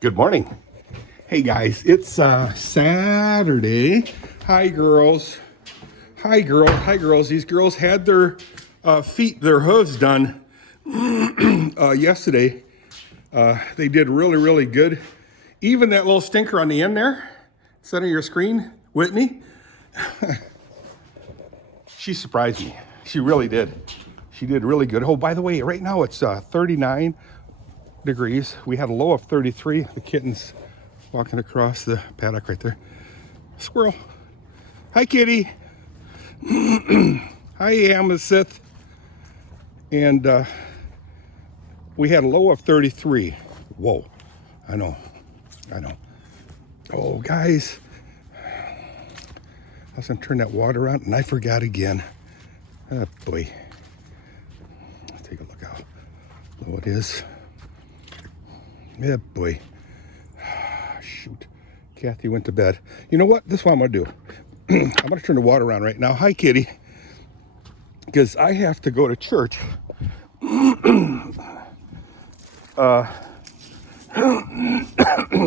Good morning. Hey guys, it's Saturday. Hi girls. Hi girls. Hi girls. These girls had their feet, their hooves done yesterday. They did really, really good. Even that little stinker on the end there, center of your screen, Whitney, she surprised me. She really did. She did really good. Oh, by the way, right now it's 39 degrees. We had a low of 33. The kitten's walking across the paddock right there. Squirrel. Hi, kitty. Hi, Amethyst. And we had a low of 33. Whoa. I know. Oh, guys. I was going to turn that water on, and I forgot again. Oh, boy. Let's take a look how low it is. Yeah, boy. Shoot. Kathy went to bed. You know what? This is what I'm going to do. I'm going to turn the water on right now. Hi, kitty. Because I have to go to church.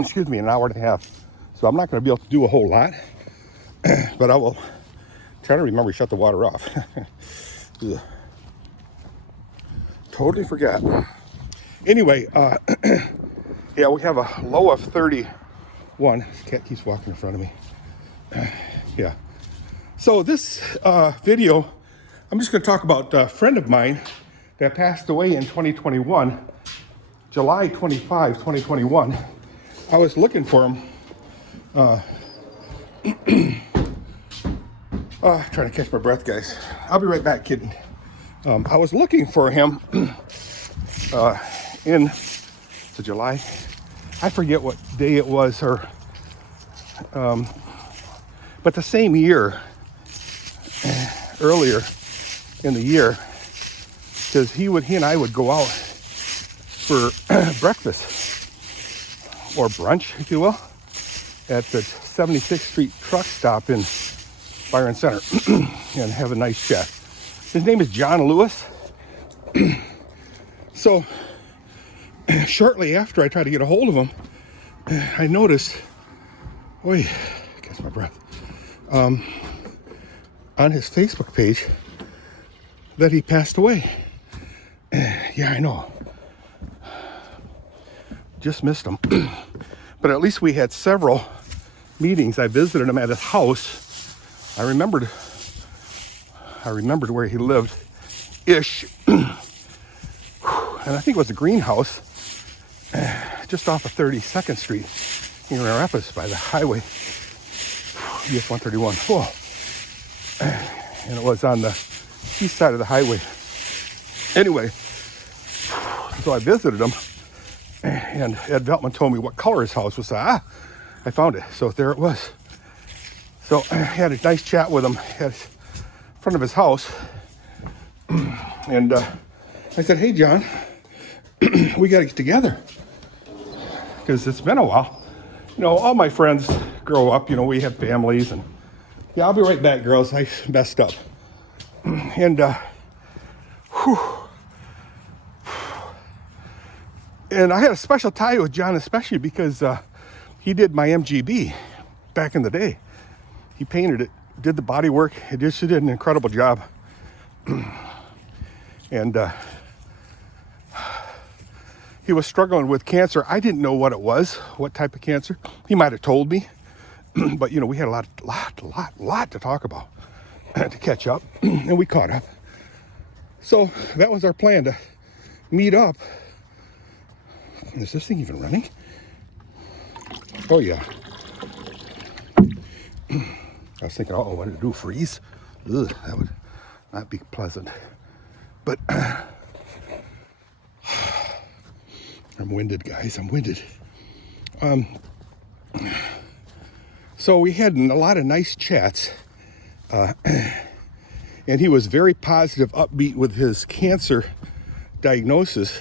Excuse me, an hour and a half. So I'm not going to be able to do a whole lot. But I will try to remember to shut the water off. Totally forgot. Anyway, yeah, we have a low of 31. Cat keeps walking in front of me. Yeah. So this video, I'm just going to talk about a friend of mine that passed away in 2021, July 25, 2021. I was looking for him. Trying to catch my breath, guys. I'll be right back, kitten. I was looking for him in July. I forget what day it was, but the same year, earlier in the year, because he and I would go out for breakfast or brunch, if you will, at the 76th Street truck stop in Byron Center and have a nice chat. His name is John Lewis. So shortly after I tried to get a hold of him, I noticed, catch my breath, on his Facebook page that he passed away. Yeah, I know. Just missed him. But at least we had several meetings. I visited him at his house. I remembered where he lived, ish. And I think it was a greenhouse just off of 32nd Street in Grand Rapids by the highway, US 131. Whoa. And it was on the east side of the highway. Anyway, so I visited him, and Ed Veltman told me what color his house was. I found it. So there it was. So I had a nice chat with him at front of his house. And I said, hey, John, we got to get together. Because it's been a while. You know, all my friends grow up. You know, we have families. And yeah, I'll be right back, girls. I messed up. And, and I had a special tie with John, especially because he did my MGB back in the day. He painted it, did the body work. He just did an incredible job. And he was struggling with cancer. I didn't know what it was, what type of cancer. He might have told me. But, you know, we had a lot to talk about, to catch up. And we caught up. So that was our plan, to meet up. Is this thing even running? Oh, yeah. I was thinking, what did it do, freeze? Ugh, that would not be pleasant. But I'm winded, guys. I'm winded. So we had a lot of nice chats. And he was very positive, upbeat with his cancer diagnosis.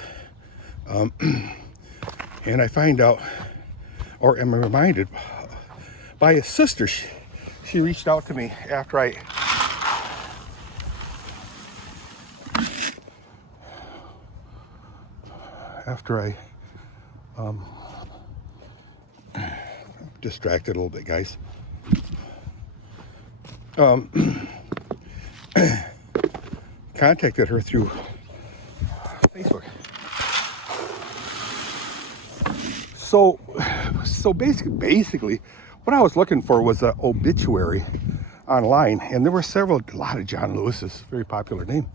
And I find out, or am I reminded, by his sister. She reached out to me after I distracted a little bit, guys. Contacted her through Facebook. So basically, what I was looking for was an obituary online, and there were a lot of John Lewis's, very popular name.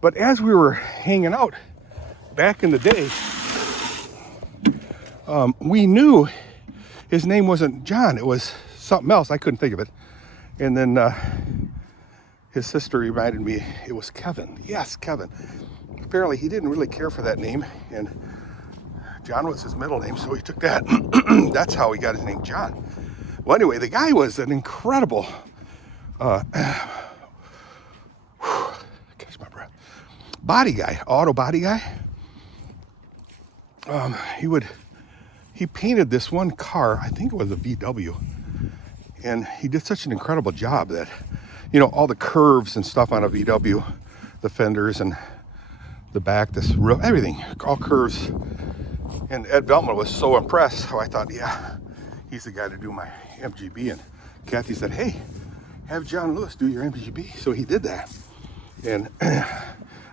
But as we were hanging out back in the day, we knew his name wasn't John, it was something else. I couldn't think of it. And then his sister reminded me it was Kevin. Yes, Kevin. Apparently he didn't really care for that name, and John was his middle name, so he took that. That's how he got his name, John. Well, anyway, the guy was an incredible, catch my breath, body guy, auto body guy. He painted this one car, I think it was a VW, and he did such an incredible job that, you know, all the curves and stuff on a VW, the fenders and the back, this roof, everything, all curves. And Ed Veltman was so impressed, so I thought, yeah, he's the guy to do my MGB. And Kathy said, hey, have John Lewis do your MGB. So he did that. And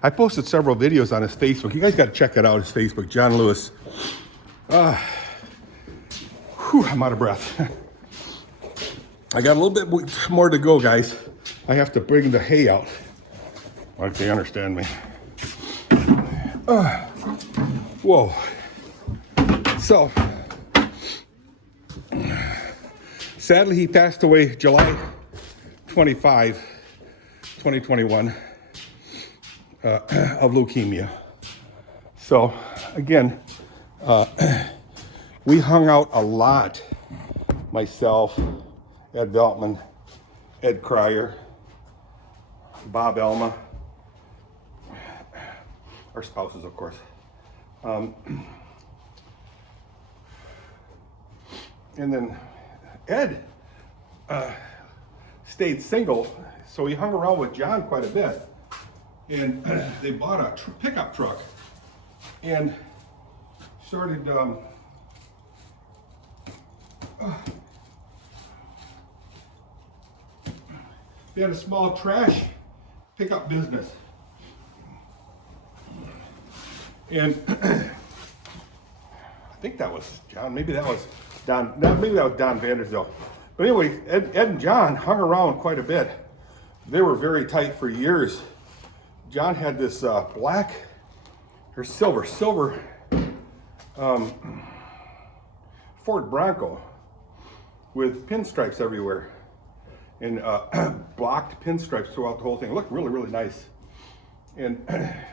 I posted several videos on his Facebook. You guys got to check it out, his Facebook, John Lewis. I'm out of breath. I got a little bit more to go, guys. I have to bring the hay out. Like they understand me. Whoa. So, sadly, he passed away July 25, 2021, of leukemia. So, again, we hung out a lot. Myself, Ed Veltman, Ed Cryer, Bob Elma, our spouses, of course. And then Ed stayed single, so he hung around with John quite a bit. And they bought a pickup truck and started they had a small trash pickup business. And I think that was John, maybe that was Don, maybe that was Don Vandersdale. But anyway, Ed and John hung around quite a bit. They were very tight for years. John had this black or silver Ford Bronco with pinstripes everywhere, and blocked pinstripes throughout the whole thing. It looked really, really nice. And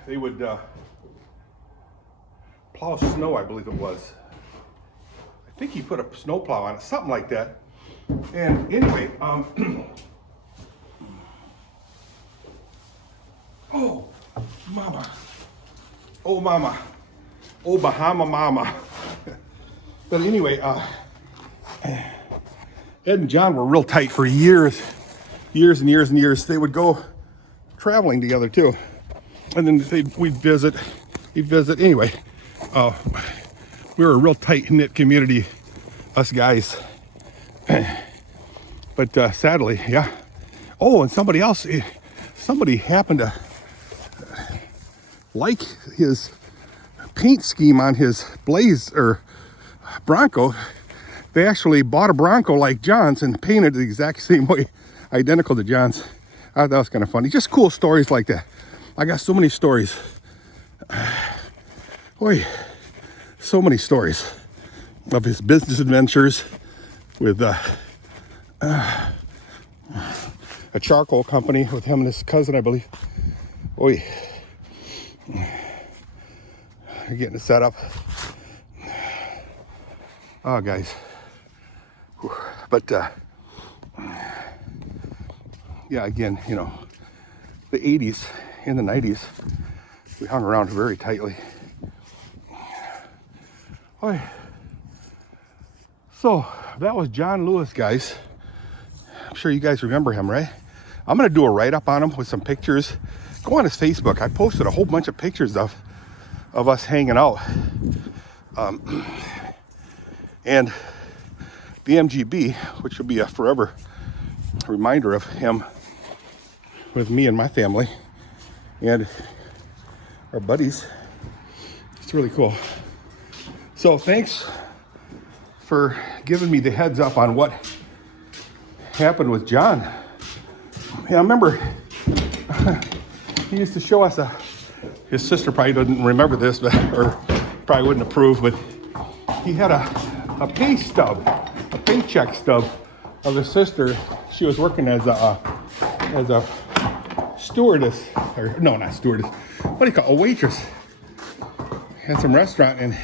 they would plow snow, I believe it was. I think he put a snow plow on it, something like that. And anyway, oh, mama, oh mama, oh Bahama mama. But anyway, Ed and John were real tight for years and years and years. They would go traveling together too, and then we'd visit. He'd visit anyway. We were a real tight-knit community, us guys. But sadly, yeah. Oh, and somebody happened to like his paint scheme on his Blaze or Bronco. They actually bought a Bronco like John's and painted the exact same way, identical to John's. I thought that was kind of funny. Just cool stories like that. I got so many stories. Boy, so many stories of his business adventures with a charcoal company with him and his cousin, I believe. Boy, they're getting it set up. Oh, guys. But yeah, again, you know, the 80s and the 90s, we hung around very tightly. Boy. So that was John Lewis, guys. I'm sure you guys remember him, right? I'm gonna do a write-up on him with some pictures. Go on his Facebook. I posted a whole bunch of pictures of us hanging out. And the MGB, which will be a forever reminder of him with me and my family and our buddies. It's really cool. So thanks for giving me the heads up on what happened with John. Yeah, I remember he used to show us his sister probably doesn't remember this, but or probably wouldn't approve, but he had a pay stub, a paycheck stub of his sister. She was working as a stewardess, or no, not stewardess. What do you call it? A waitress at some restaurant, and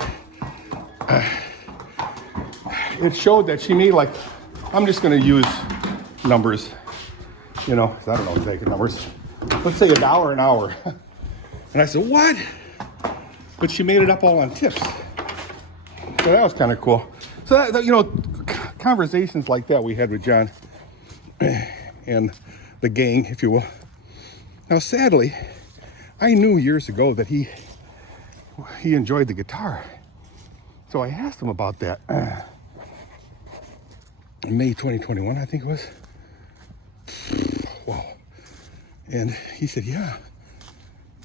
it showed that she made like, I'm just going to use numbers, you know, 'cause I don't know exact numbers. Let's say $1 an hour. And I said, what? But she made it up all on tips. So that was kind of cool. So that, you know, conversations like that we had with John and the gang, if you will. Now, sadly, I knew years ago that he enjoyed the guitar. So I asked him about that. In May 2021, I think it was. Wow. And he said, yeah.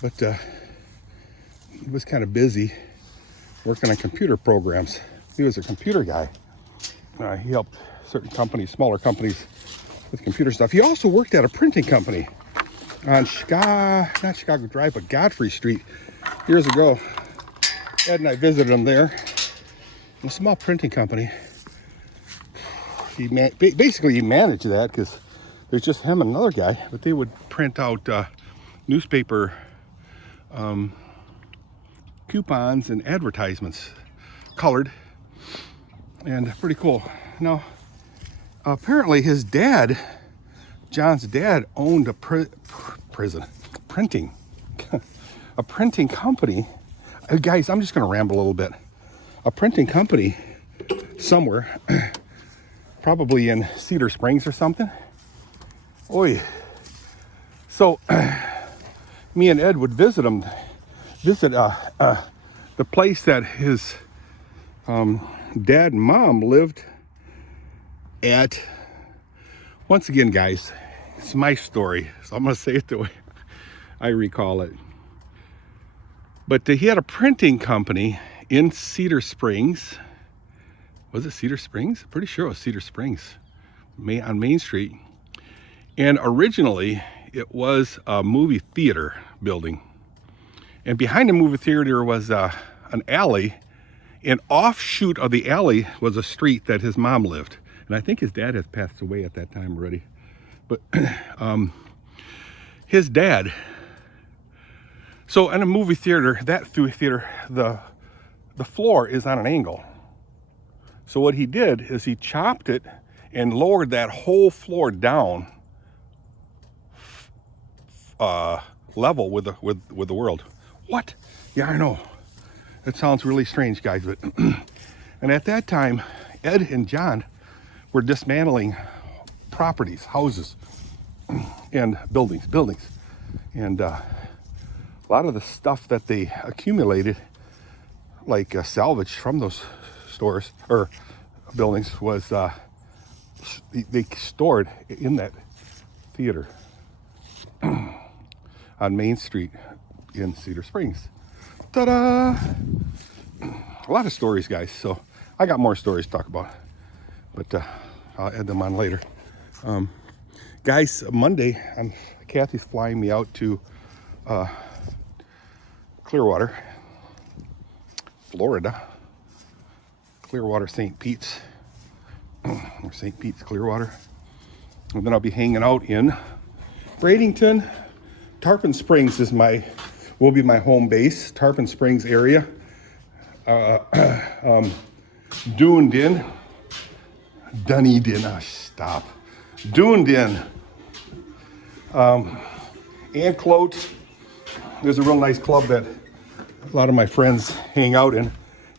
But he was kind of busy working on computer programs. He was a computer guy. He helped certain companies, smaller companies, with computer stuff. He also worked at a printing company on not Chicago Drive, but Godfrey Street years ago. Ed and I visited him there. A small printing company. He basically he managed that because there's just him and another guy, but they would print out newspaper coupons and advertisements, colored, and pretty cool. Now, apparently his dad, John's dad, owned a printing a printing company. Guys, I'm just going to ramble a little bit. A printing company somewhere, probably in Cedar Springs or something. Oi. So me and Ed would visit the place that his dad and mom lived at. Once again, guys, it's my story, so I'm going to say it the way I recall it. But he had a printing company in Cedar Springs. Was it Cedar Springs? Pretty sure it was Cedar Springs, on Main Street. And originally, it was a movie theater building. And behind the movie theater was an alley. An offshoot of the alley was a street that his mom lived. And I think his dad has passed away at that time already. But his dad, so in a movie theater, the floor is on an angle. So what he did is he chopped it and lowered that whole floor down level with the world. What? Yeah, I know. It sounds really strange, guys, but and at that time, Ed and John were dismantling properties, houses, and buildings, and a lot of the stuff that they accumulated, like salvage from those stores or buildings, was they stored in that theater on Main Street in Cedar Springs. Ta-da! A lot of stories, guys. So I got more stories to talk about, but I'll add them on later. Guys, Monday, Kathy's flying me out to Clearwater, Florida. Clearwater, St. Pete's, or St. Pete's, Clearwater. And then I'll be hanging out in Bradenton. Tarpon Springs will be my home base. Tarpon Springs area. Dunedin. Stop. Dunedin. Anclote. There's a real nice club that a lot of my friends hang out in,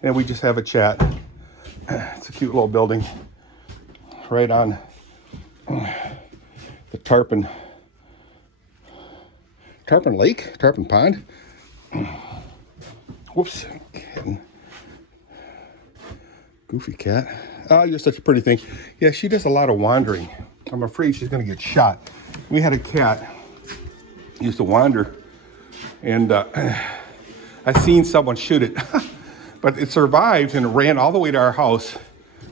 and we just have a chat. It's a cute little building right on the Tarpon Lake, Tarpon Pond. Whoops, Goofy cat. Oh, you're such a pretty thing. Yeah, she does a lot of wandering. I'm afraid she's going to get shot. We had a cat used to wander, and I seen someone shoot it, but it survived and it ran all the way to our house.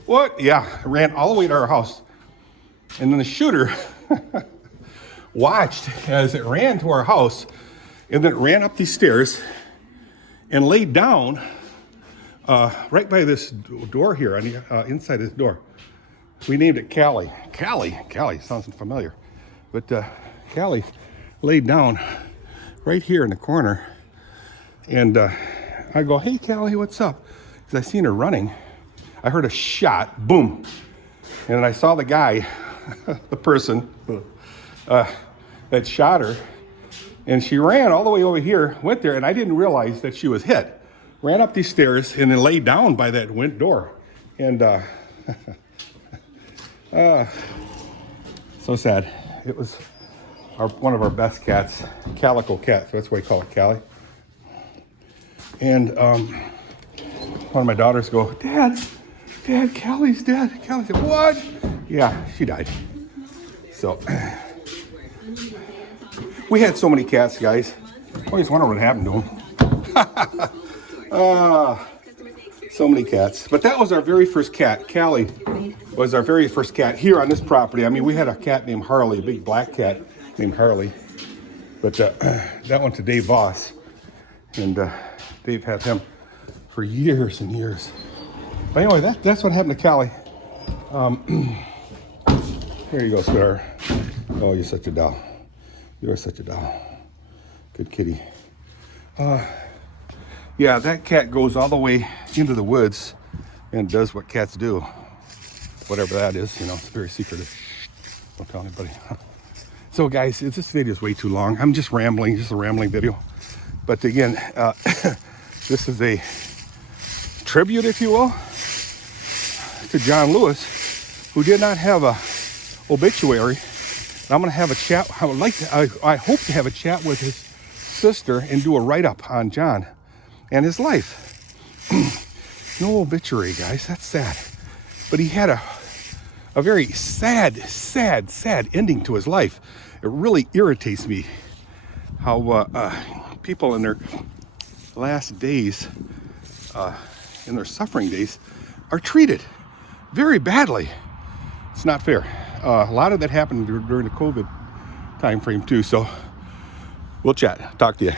What? Yeah, it ran all the way to our house, and then the shooter watched as it ran to our house, and then it ran up these stairs and laid down right by this door here on the inside this door. We named it Callie. Callie sounds familiar, but Callie laid down right here in the corner, and I go, "Hey, Callie, what's up?" Because I seen her running. I heard a shot, boom, and then I saw the guy, the person that shot her, and she ran all the way over here, went there, and I didn't realize that she was hit. Ran up these stairs and then laid down by that door, and so sad. It was one of our best cats, calico cat, so that's why we call it Callie. And one of my daughters go, Dad, Callie's dead. Callie said, what? Yeah, she died. So we had so many cats, guys. Always wonder what happened to them. So many cats. But that was our very first cat. Callie was our very first cat here on this property. I mean, we had a cat named Harley, a big black cat named Harley. But that went to Dave Voss. And Dave had him for years and years. But anyway, that's what happened to Callie. Here you go, sweetheart. Oh, you're such a doll. You are such a doll. Good kitty. Yeah, that cat goes all the way into the woods and does what cats do. Whatever that is, you know, it's very secretive. Don't tell anybody. So guys, this video is way too long. I'm just rambling, just a rambling video. But again, this is a tribute, if you will, to John Lewis, who did not have a obituary. I'm going to have a chat. I hope to have a chat with his sister and do a write-up on John and his life. No obituary, guys. That's sad. But he had a very sad ending to his life. It really irritates me how people in their last days, in their suffering days, are treated very badly. It's not fair. A lot of that happened during the COVID time frame too. So we'll chat. Talk to you.